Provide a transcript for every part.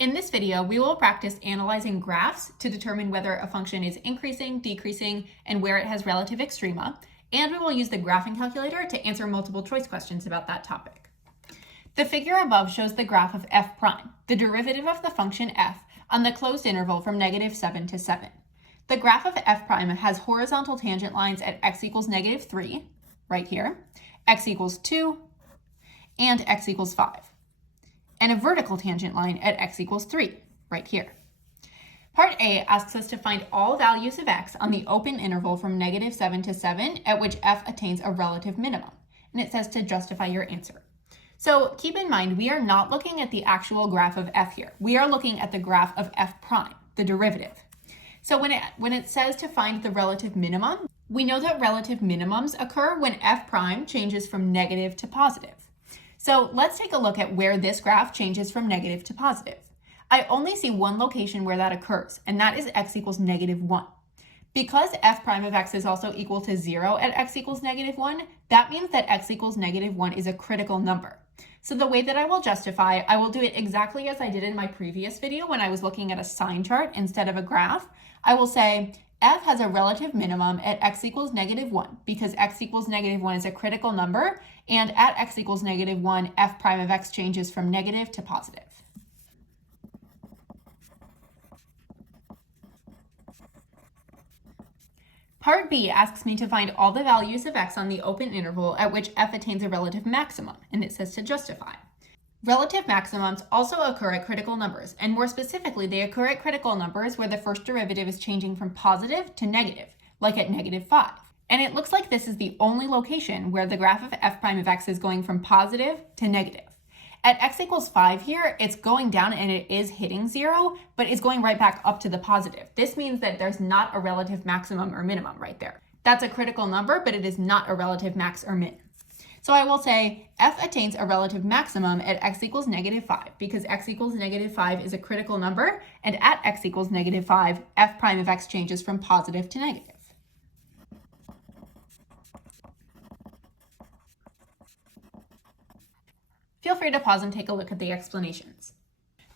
In this video, we will practice analyzing graphs to determine whether a function is increasing, decreasing, and where it has relative extrema, and we will use the graphing calculator to answer multiple choice questions about that topic. The figure above shows the graph of f prime, the derivative of the function f, on the closed interval from -7 to 7. The graph of f prime has horizontal tangent lines at x equals -3, right here, x equals 2, and x equals 5. And a vertical tangent line at x equals 3, right here. Part A asks us to find all values of x on the open interval from -7 to 7 at which f attains a relative minimum, and it says to justify your answer. So keep in mind, we are not looking at the actual graph of f here. We are looking at the graph of f prime, the derivative. So when it says to find the relative minimum, we know that relative minimums occur when f prime changes from negative to positive. So let's take a look at where this graph changes from negative to positive. I only see one location where that occurs, and that is x equals -1. Because f prime of x is also equal to 0 at x equals -1, that means that x equals -1 is a critical number. So the way that I will justify, I will do it exactly as I did in my previous video when I was looking at a sign chart instead of a graph. I will say f has a relative minimum at x equals -1 because x equals -1 is a critical number, and at x equals -1, f prime of x changes from negative to positive. Part B asks me to find all the values of x on the open interval at which f attains a relative maximum, and it says to justify. Relative maximums also occur at critical numbers, and more specifically, they occur at critical numbers where the first derivative is changing from positive to negative, like at -5. And it looks like this is the only location where the graph of f prime of x is going from positive to negative. At x equals 5 here, it's going down and it is hitting 0, but it's going right back up to the positive. This means that there's not a relative maximum or minimum right there. That's a critical number, but it is not a relative max or min. So I will say f attains a relative maximum at x equals -5 because x equals -5 is a critical number, and at x equals -5, f prime of x changes from positive to negative. Feel free to pause and take a look at the explanations.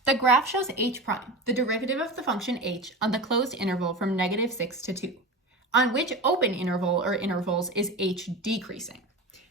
The graph shows h prime, the derivative of the function h, on the closed interval from -6 to 2. On which open interval or intervals is h decreasing?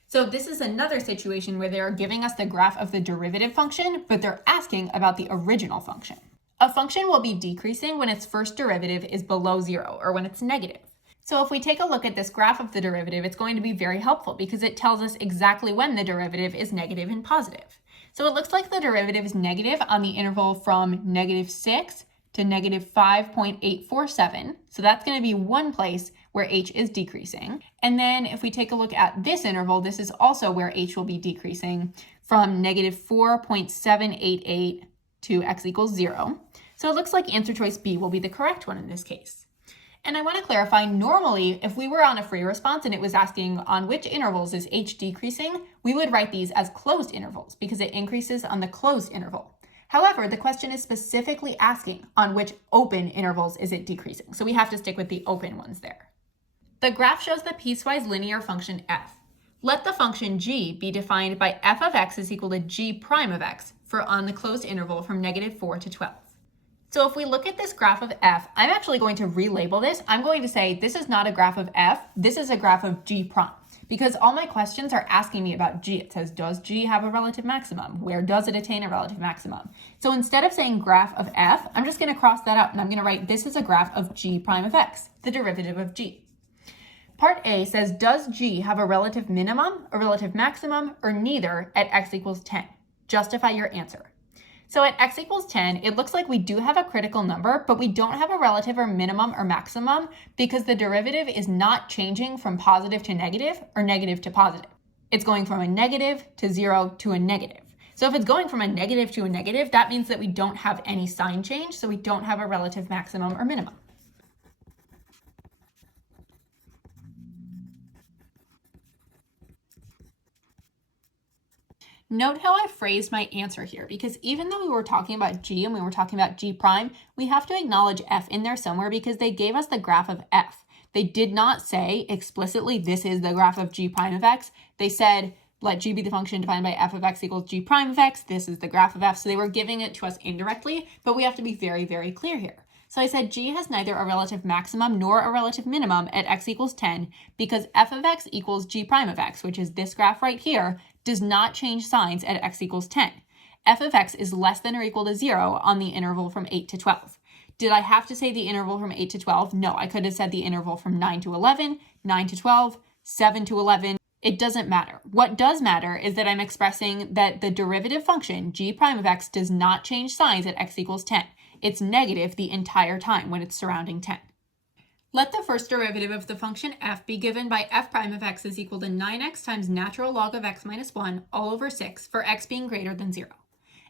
So this is another situation where they are giving us the graph of the derivative function, but they're asking about the original function. A function will be decreasing when its first derivative is below 0 or when it's negative. So if we take a look at this graph of the derivative, it's going to be very helpful because it tells us exactly when the derivative is negative and positive. So it looks like the derivative is negative on the interval from -6 to -5.847. So that's going to be one place where h is decreasing. And then if we take a look at this interval, this is also where h will be decreasing from -4.788 to x equals 0. So it looks like answer choice B will be the correct one in this case. And I want to clarify, normally, if we were on a free response and it was asking on which intervals is h decreasing, we would write these as closed intervals because it increases on the closed interval. However, the question is specifically asking on which open intervals is it decreasing. So we have to stick with the open ones there. The graph shows the piecewise linear function f. Let the function g be defined by f of x is equal to g prime of x for on the closed interval from -4 to 12. So if we look at this graph of f, I'm actually going to relabel this. I'm going to say this is not a graph of f, this is a graph of g prime. Because all my questions are asking me about g. It says, does g have a relative maximum? Where does it attain a relative maximum? So instead of saying graph of f, I'm just going to cross that out and I'm going to write this is a graph of g prime of x, the derivative of g. Part A says, does g have a relative minimum, a relative maximum, or neither at x equals 10? Justify your answer. So at x equals 10, it looks like we do have a critical number, but we don't have a relative or minimum or maximum because the derivative is not changing from positive to negative or negative to positive. It's going from a negative to 0 to a negative. So if it's going from a negative to a negative, that means that we don't have any sign change, so we don't have a relative maximum or minimum. Note how I phrased my answer here, because even though we were talking about g and we were talking about g prime, we have to acknowledge f in there somewhere because they gave us the graph of f. They did not say explicitly this is the graph of g prime of x. They said let g be the function defined by f of x equals g prime of x. This is the graph of f. So they were giving it to us indirectly, but we have to be very, very clear here. So I said g has neither a relative maximum nor a relative minimum at x equals 10 because f of x equals g prime of x, which is this graph right here, does not change signs at x equals 10. F of x is less than or equal to 0 on the interval from 8 to 12. Did I have to say the interval from 8 to 12? No, I could have said the interval from 9 to 11, 9 to 12, 7 to 11. It doesn't matter. What does matter is that I'm expressing that the derivative function, g prime of x, does not change signs at x equals 10. It's negative the entire time when it's surrounding 10. Let the first derivative of the function f be given by f prime of x is equal to 9x times natural log of x minus 1 all over 6 for x being greater than 0.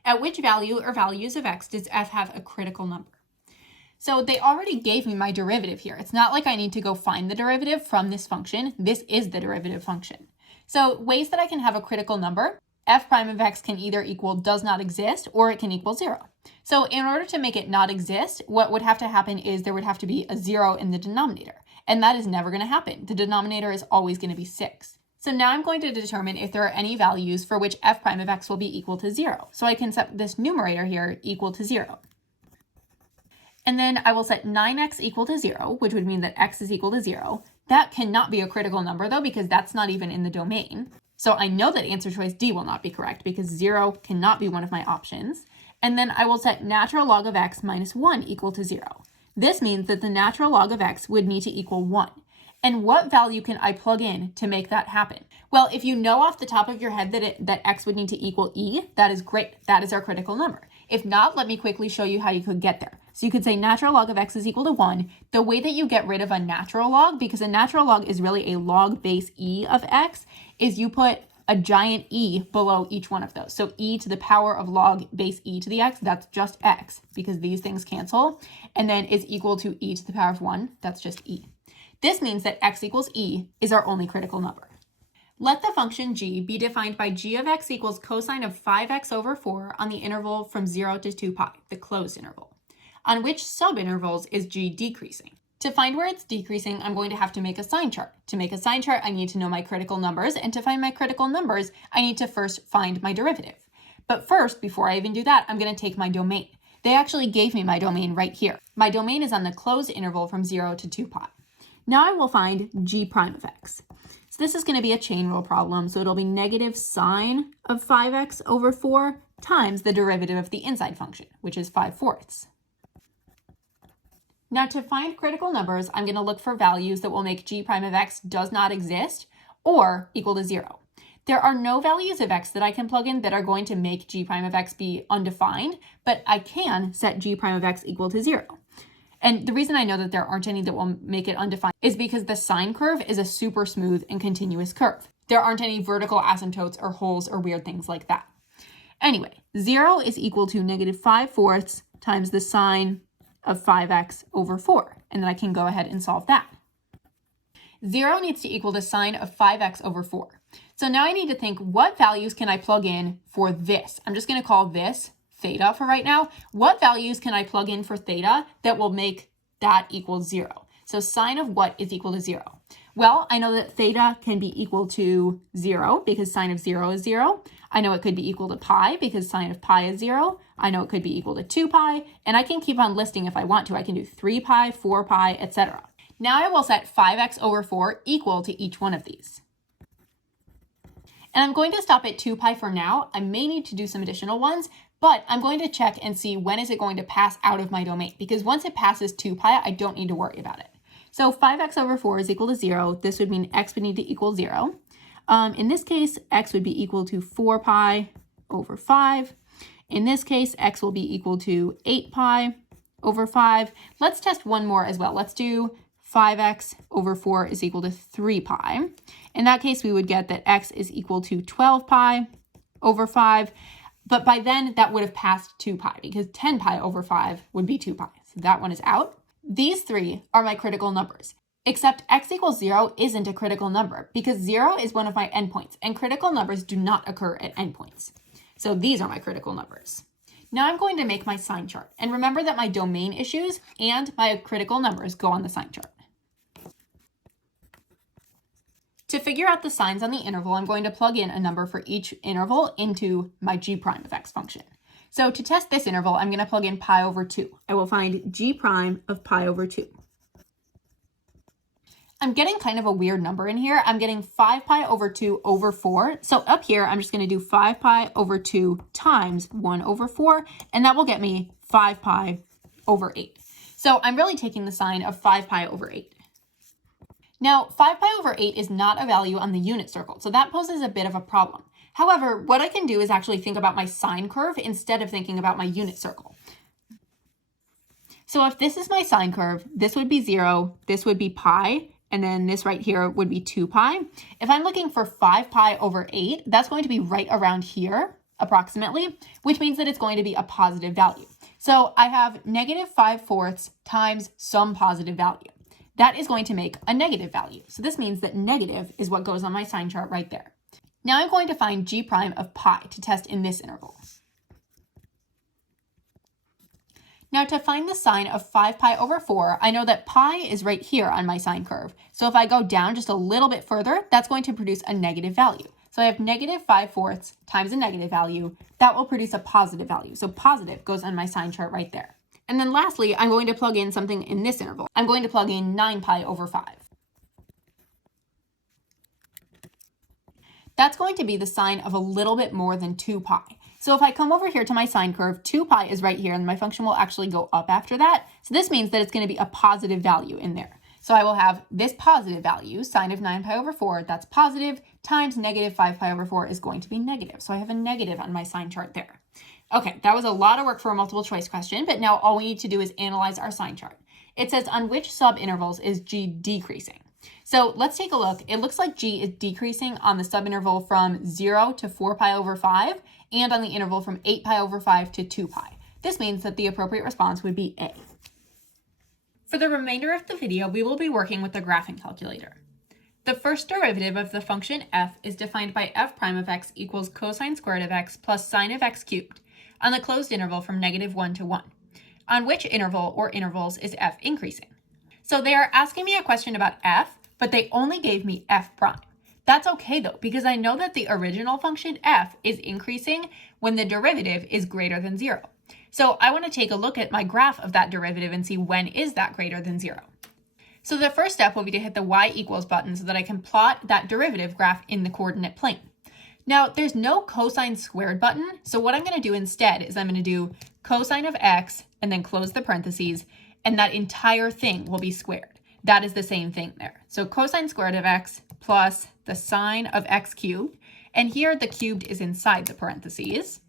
At which value or values of x does f have a critical number? So they already gave me my derivative here. It's not like I need to go find the derivative from this function. This is the derivative function. So ways that I can have a critical number, f prime of x can either equal does not exist or it can equal 0. So in order to make it not exist, what would have to happen is there would have to be a 0 in the denominator. And that is never going to happen. The denominator is always going to be 6. So now I'm going to determine if there are any values for which f prime of x will be equal to 0. So I can set this numerator here equal to 0. And then I will set 9x equal to 0, which would mean that x is equal to 0. That cannot be a critical number, though, because that's not even in the domain. So I know that answer choice D will not be correct because 0 cannot be one of my options. And then I will set natural log of x minus 1 equal to 0. This means that the natural log of x would need to equal 1. And what value can I plug in to make that happen? Well, if you know off the top of your head that x would need to equal e, that is great. That is our critical number. If not, let me quickly show you how you could get there. So you could say natural log of x is equal to 1. The way that you get rid of a natural log, because a natural log is really a log base e of x, is you put a giant e below each one of those. So e to the power of log base e to the x, that's just x, because these things cancel, and then is equal to e to the power of 1, that's just e. This means that x equals e is our only critical number. Let the function g be defined by g of x equals cosine of 5x over 4 on the interval from 0 to 2 pi, the closed interval. On which subintervals is g decreasing? To find where it's decreasing, I'm going to have to make a sign chart. To make a sign chart, I need to know my critical numbers, and to find my critical numbers, I need to first find my derivative. But first, before I even do that, I'm going to take my domain. They actually gave me my domain right here. My domain is on the closed interval from 0 to 2 pi. Now I will find g prime of x. So this is going to be a chain rule problem, so it'll be negative sine of 5x over 4 times the derivative of the inside function, which is 5/4. Now to find critical numbers, I'm going to look for values that will make g prime of x does not exist or equal to 0. There are no values of x that I can plug in that are going to make g prime of x be undefined, but I can set g prime of x equal to 0. And the reason I know that there aren't any that will make it undefined is because the sine curve is a super smooth and continuous curve. There aren't any vertical asymptotes or holes or weird things like that. Anyway, 0 is equal to negative 5/4 times the sine of 5x over 4. And then I can go ahead and solve that. 0 needs to equal the sine of 5x over 4. So now I need to think, what values can I plug in for this? I'm just going to call this theta for right now. What values can I plug in for theta that will make that equal 0? So sine of what is equal to 0? Well, I know that theta can be equal to 0 because sine of 0 is 0. I know it could be equal to pi because sine of pi is 0. I know it could be equal to 2 pi, and I can keep on listing if I want to. I can do 3 pi, 4 pi, etc. Now I will set 5x over 4 equal to each one of these. And I'm going to stop at 2 pi for now. I may need to do some additional ones, but I'm going to check and see when is it going to pass out of my domain, because once it passes 2 pi, I don't need to worry about it. So 5x over 4 is equal to 0. This would mean x would need to equal 0. In this case, x would be equal to 4 pi over 5. In this case, x will be equal to 8 pi over 5. Let's test one more as well. Let's do 5x over 4 is equal to 3 pi. In that case, we would get that x is equal to 12 pi over 5. But by then, that would have passed 2 pi because 10 pi over 5 would be 2 pi. So that one is out. These three are my critical numbers, except x equals 0 isn't a critical number because 0 is one of my endpoints, and critical numbers do not occur at endpoints. So these are my critical numbers. Now I'm going to make my sign chart. And remember that my domain issues and my critical numbers go on the sign chart. To figure out the signs on the interval, I'm going to plug in a number for each interval into my g prime of x function. So to test this interval, I'm going to plug in pi over 2. I will find g prime of pi over 2. I'm getting kind of a weird number in here. I'm getting 5 pi over 2 over 4. So up here, I'm just going to do 5 pi over 2 times 1 over 4, and that will get me 5 pi over 8. So I'm really taking the sign of 5 pi over 8. Now, 5 pi over 8 is not a value on the unit circle, so that poses a bit of a problem. However, what I can do is actually think about my sine curve instead of thinking about my unit circle. So if this is my sine curve, this would be 0, this would be pi, and then this right here would be 2 pi. If I'm looking for 5 pi over 8, that's going to be right around here, approximately, which means that it's going to be a positive value. So I have negative 5/4 times some positive value. That is going to make a negative value. So this means that negative is what goes on my sign chart right there. Now I'm going to find g prime of pi to test in this interval. Now to find the sign of 5 pi over 4, I know that pi is right here on my sine curve. So if I go down just a little bit further, that's going to produce a negative value. So I have negative 5/4 times a negative value. That will produce a positive value. So positive goes on my sign chart right there. And then lastly, I'm going to plug in something in this interval. I'm going to plug in 9 pi over 5. That's going to be the sign of a little bit more than 2 pi. So if I come over here to my sine curve, 2 pi is right here, and my function will actually go up after that. So this means that it's going to be a positive value in there. So I will have this positive value, sine of 9 pi over 4, that's positive, times negative 5 pi over 4 is going to be negative. So I have a negative on my sign chart there. Okay, that was a lot of work for a multiple choice question, but now all we need to do is analyze our sign chart. It says on which subintervals is g decreasing? So let's take a look. It looks like g is decreasing on the subinterval from 0 to 4 pi over 5 and on the interval from 8 pi over 5 to 2 pi. This means that the appropriate response would be A. For the remainder of the video, we will be working with the graphing calculator. The first derivative of the function f is defined by f prime of x equals cosine squared of x plus sine of x cubed on the closed interval from -1 to 1. On which interval or intervals is f increasing? So they are asking me a question about f, but they only gave me f prime. That's okay though, because I know that the original function f is increasing when the derivative is greater than 0. So I want to take a look at my graph of that derivative and see when is that greater than 0. So the first step will be to hit the y equals button so that I can plot that derivative graph in the coordinate plane. Now there's no cosine squared button, so what I'm going to do instead is I'm going to do cosine of x and then close the parentheses, and that entire thing will be squared. That is the same thing there. So cosine squared of x plus the sine of x cubed, and here the cubed is inside the parentheses.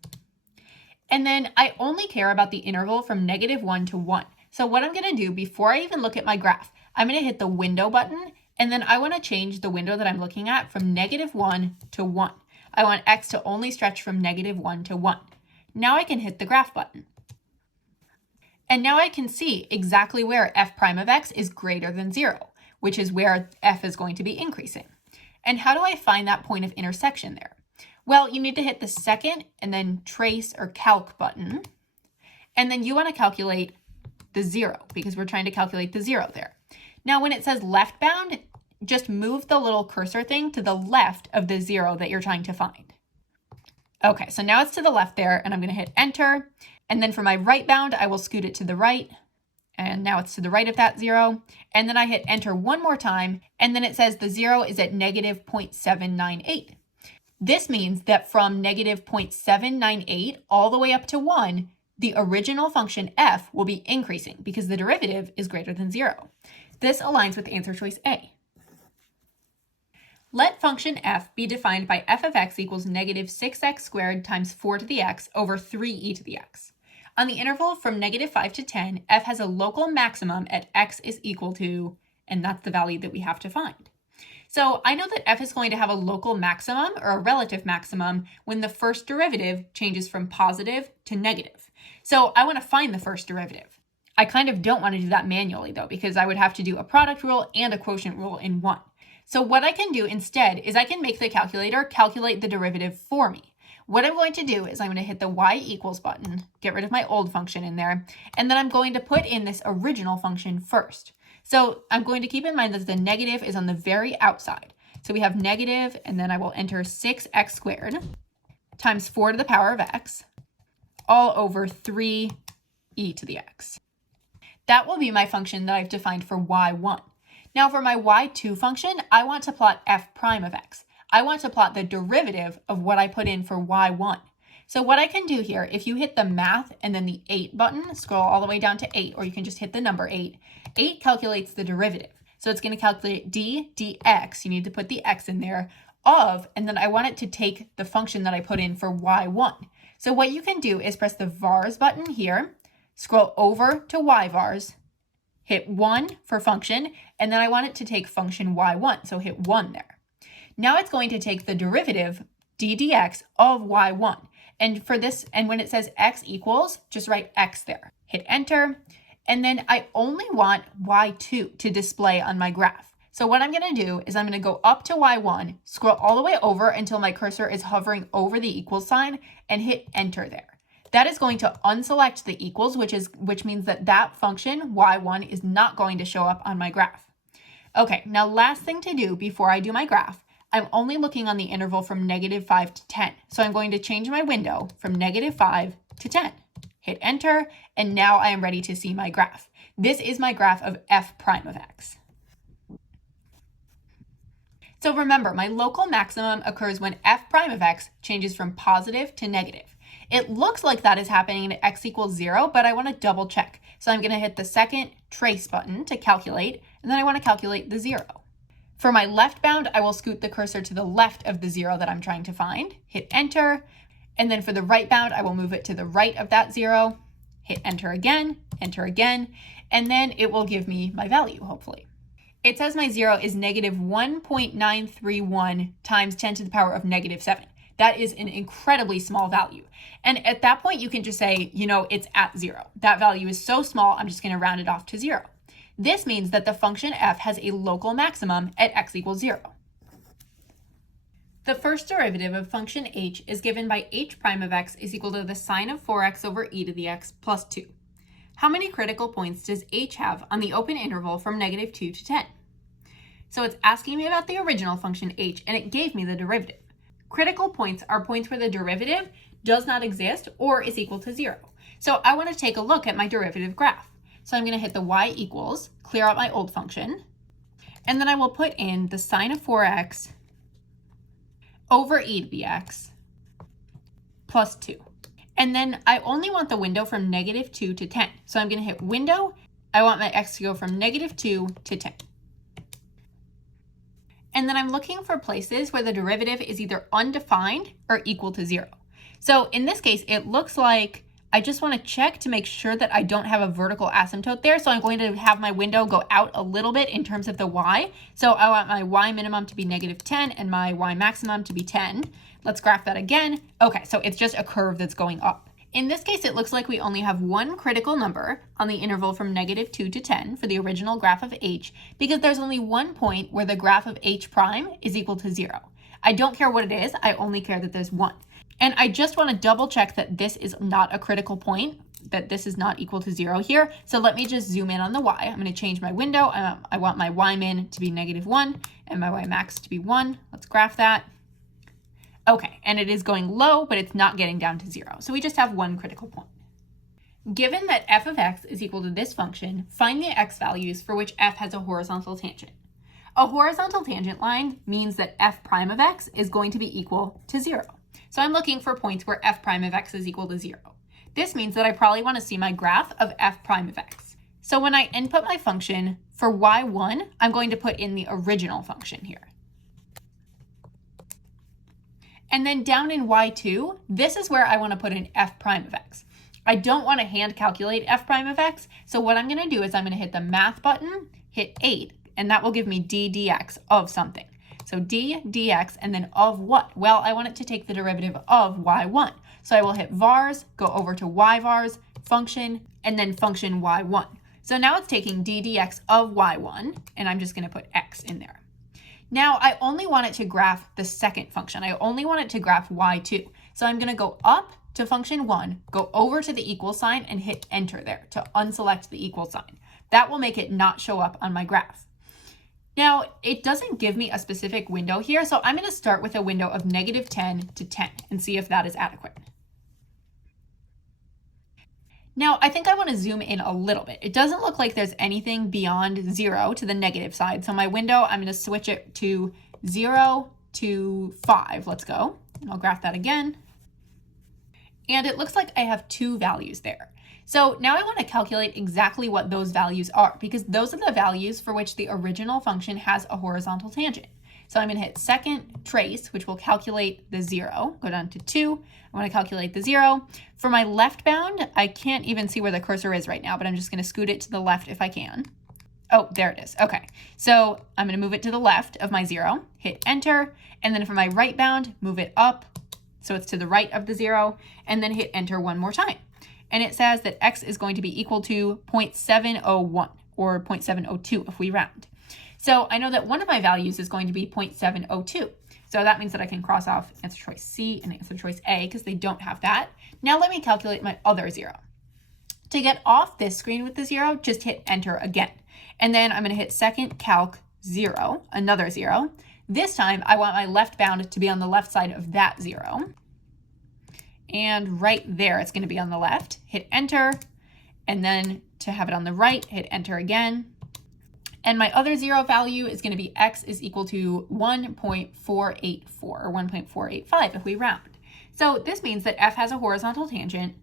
And then I only care about the interval from -1 to 1. So what I'm going to do before I even look at my graph, I'm going to hit the window button, and then I want to change the window that I'm looking at from -1 to 1. I want x to only stretch from -1 to 1. Now I can hit the graph button. And now I can see exactly where f prime of x is greater than 0, which is where f is going to be increasing. And how do I find that point of intersection there? Well, you need to hit the second and then trace or calc button. And then you want to calculate the 0 because we're trying to calculate the 0 there. Now, when it says left bound, just move the little cursor thing to the left of the 0 that you're trying to find. Okay, so now it's to the left there, and I'm going to hit enter. And then for my right bound, I will scoot it to the right. And now it's to the right of that 0. And then I hit enter one more time, and then it says the 0 is at -0.798. This means that from -0.798 all the way up to 1, the original function f will be increasing because the derivative is greater than 0. This aligns with answer choice A. Let function f be defined by f of x equals -6x squared times 4 to the x over 3e to the x. On the interval from -5 to 10, f has a local maximum at x is equal to, and that's the value that we have to find. So I know that f is going to have a local maximum or a relative maximum when the first derivative changes from positive to negative. So I want to find the first derivative. I kind of don't want to do that manually though, because I would have to do a product rule and a quotient rule in one. So what I can do instead is I can make the calculator calculate the derivative for me. What I'm going to do is I'm going to hit the y equals button, get rid of my old function in there, and then I'm going to put in this original function first. So I'm going to keep in mind that the negative is on the very outside. So we have negative, and then I will enter 6x squared times 4 to the power of x all over 3e to the x. That will be my function that I've defined for y1. Now for my y2 function, I want to plot f prime of x. I want to plot the derivative of what I put in for y1. So what I can do here, if you hit the math and then the 8 button, scroll all the way down to 8, or you can just hit the number 8, 8 calculates the derivative. So it's going to calculate d dx, you need to put the x in there, of, and then I want it to take the function that I put in for y1. So what you can do is press the vars button here, scroll over to y vars, hit 1 for function, and then I want it to take function y1, so hit 1 there. Now it's going to take the derivative d dx of y1. And for this, and when it says x equals, just write x there. Hit enter, and then I only want y2 to display on my graph. So what I'm going to do is I'm going to go up to y1, scroll all the way over until my cursor is hovering over the equals sign, and hit enter there. That is going to unselect the equals, which means that that function, y1, is not going to show up on my graph. Okay, now last thing to do before I do my graph, I'm only looking on the interval from -5 to 10. So I'm going to change my window from -5 to 10. Hit enter, and now I am ready to see my graph. This is my graph of f prime of x. So remember, my local maximum occurs when f prime of x changes from positive to negative. It looks like that is happening at x equals 0, but I want to double check. So I'm going to hit the second trace button to calculate, and then I want to calculate the 0. For my left bound, I will scoot the cursor to the left of the 0 that I'm trying to find, hit enter, and then for the right bound, I will move it to the right of that 0, hit enter again, and then it will give me my value, hopefully. It says my 0 is -1.931 times 10 to the power of -7. That is an incredibly small value. And at that point, you can just say, it's at 0. That value is so small, I'm just going to round it off to 0. This means that the function f has a local maximum at x equals 0. The first derivative of function h is given by h prime of x is equal to the sine of 4x over e to the x plus 2. How many critical points does h have on the open interval from -2 to 10? So it's asking me about the original function h, and it gave me the derivative. Critical points are points where the derivative does not exist or is equal to 0. So I want to take a look at my derivative graph. So I'm going to hit the y equals, clear out my old function, and then I will put in the sine of 4x over e to the x plus 2. And then I only want the window from -2 to 10. So I'm going to hit window. I want my x to go from -2 to 10. And then I'm looking for places where the derivative is either undefined or equal to 0. So in this case, it looks like I just want to check to make sure that I don't have a vertical asymptote there. So I'm going to have my window go out a little bit in terms of the y. So I want my y minimum to be -10 and my y maximum to be 10. Let's graph that again. Okay, so it's just a curve that's going up. In this case, it looks like we only have one critical number on the interval from -2 to 10 for the original graph of h, because there's only one point where the graph of h prime is equal to 0. I don't care what it is, I only care that there's one. And I just want to double check that this is not a critical point, that this is not equal to 0 here. So let me just zoom in on the y. I'm going to change my window. I want my y min to be -1 and my y max to be 1. Let's graph that. Okay, and it is going low, but it's not getting down to 0. So we just have one critical point. Given that f of x is equal to this function, find the x values for which f has a horizontal tangent. A horizontal tangent line means that f prime of x is going to be equal to 0. So I'm looking for points where f prime of x is equal to 0. This means that I probably want to see my graph of f prime of x. So when I input my function for y1, I'm going to put in the original function here. And then down in y2, this is where I want to put in f prime of x. I don't want to hand calculate f prime of x, so what I'm going to do is I'm going to hit the math button, hit 8, and that will give me d dx of something. So d dx, and then of what? Well, I want it to take the derivative of y1. So I will hit vars, go over to y vars, function, and then function y1. So now it's taking d dx of y1, and I'm just going to put x in there. Now I only want it to graph the second function. I only want it to graph y2. So I'm going to go up to function 1, go over to the equal sign, and hit enter there to unselect the equal sign. That will make it not show up on my graph. Now, it doesn't give me a specific window here, so I'm going to start with a window of -10 to 10 and see if that is adequate. Now, I think I want to zoom in a little bit. It doesn't look like there's anything beyond 0 to the negative side. So my window, I'm going to switch it to 0 to 5. Let's go. And I'll graph that again. And it looks like I have 2 values there. So now I want to calculate exactly what those values are, because those are the values for which the original function has a horizontal tangent. So I'm going to hit second trace, which will calculate the 0. Go down to 2. I want to calculate the 0. For my left bound, I can't even see where the cursor is right now, but I'm just going to scoot it to the left if I can. Oh, there it is. Okay. So I'm going to move it to the left of my 0, hit enter, and then for my right bound, move it up so it's to the right of the 0, and then hit enter one more time. And it says that x is going to be equal to 0.701 or 0.702 if we round. So I know that one of my values is going to be 0.702. So that means that I can cross off answer choice C and answer choice A because they don't have that. Now let me calculate my other 0. To get off this screen with the 0, just hit enter again. And then I'm going to hit second calc 0, another 0. This time I want my left bound to be on the left side of that 0. And right there, it's going to be on the left. Hit enter. And then to have it on the right, hit enter again. And my other 0 value is going to be x is equal to 1.484 or 1.485 if we round. So this means that f has a horizontal tangent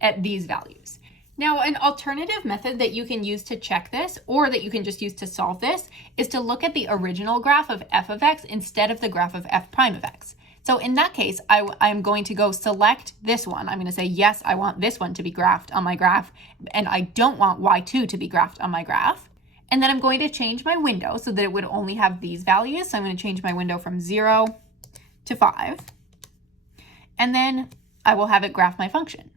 at these values. Now, an alternative method that you can use to check this, or that you can just use to solve this, is to look at the original graph of f of x instead of the graph of f prime of x. So in that case, I'm going to go select this one. I'm going to say, yes, I want this one to be graphed on my graph, and I don't want y2 to be graphed on my graph. And then I'm going to change my window so that it would only have these values. So I'm going to change my window from 0 to 5. And then I will have it graph my function.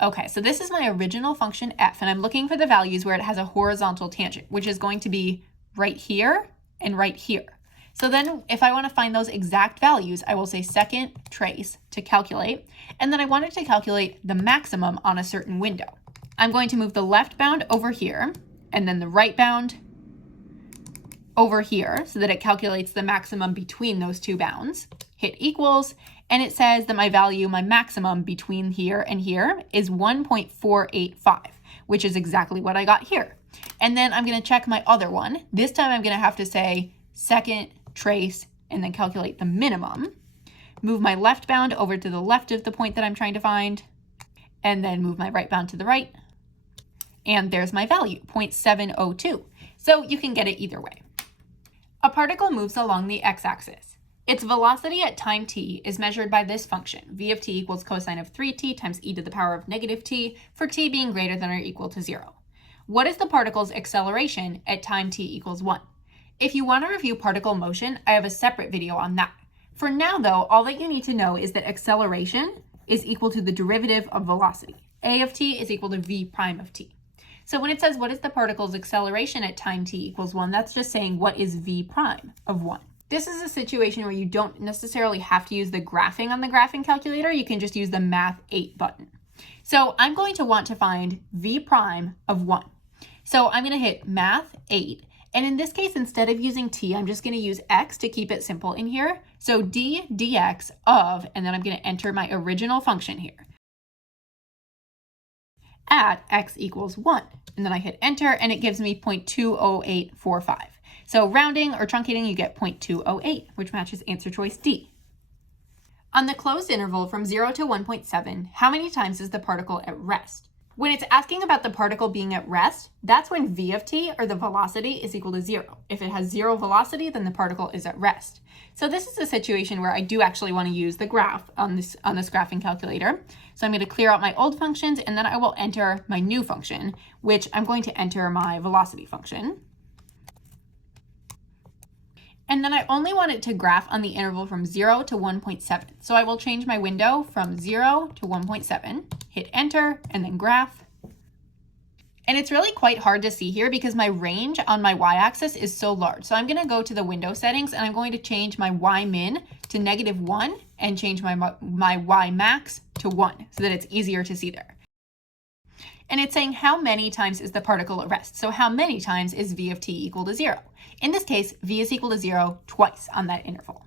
Okay, so this is my original function f, and I'm looking for the values where it has a horizontal tangent, which is going to be right here and right here. So then if I want to find those exact values, I will say second trace to calculate, and then I want it to calculate the maximum on a certain window. I'm going to move the left bound over here, and then the right bound over here so that it calculates the maximum between those two bounds. Hit equals, and it says that my value, my maximum between here and here is 1.485, which is exactly what I got here. And then I'm going to check my other one. This time I'm going to have to say second trace and then calculate the minimum. Move my left bound over to the left of the point that I'm trying to find, and then move my right bound to the right. And there's my value, 0.702. So you can get it either way. A particle moves along the x-axis. Its velocity at time t is measured by this function, v of t equals cosine of 3t times e to the power of -t, for t being greater than or equal to 0. What is the particle's acceleration at time t equals 1? If you want to review particle motion, I have a separate video on that. For now, though, all that you need to know is that acceleration is equal to the derivative of velocity. A of t is equal to v prime of t. So when it says what is the particle's acceleration at time t equals 1, that's just saying what is v prime of 1. This is a situation where you don't necessarily have to use the graphing on the graphing calculator. You can just use the Math 8 button. So I'm going to want to find v prime of 1. So I'm going to hit Math 8. And in this case, instead of using t, I'm just going to use x to keep it simple in here. So d dx of, and then I'm going to enter my original function here, at x equals 1. And then I hit enter, and it gives me 0.20845. So rounding or truncating, you get 0.208, which matches answer choice D. On the closed interval from 0 to 1.7, how many times is the particle at rest? When it's asking about the particle being at rest, that's when v of t, or the velocity, is equal to 0. If it has 0 velocity, then the particle is at rest. So this is a situation where I do actually want to use the graph on this graphing calculator. So I'm going to clear out my old functions, and then I will enter my new function, which I'm going to enter my velocity function. And then I only want it to graph on the interval from 0 to 1.7. So I will change my window from 0 to 1.7, hit enter, and then graph. And it's really quite hard to see here because my range on my y-axis is so large. So I'm going to go to the window settings, and I'm going to change my y-min to -1 and change my y-max to 1 so that it's easier to see there. And it's saying how many times is the particle at rest. So how many times is v of t equal to 0? In this case, v is equal to 0 twice on that interval.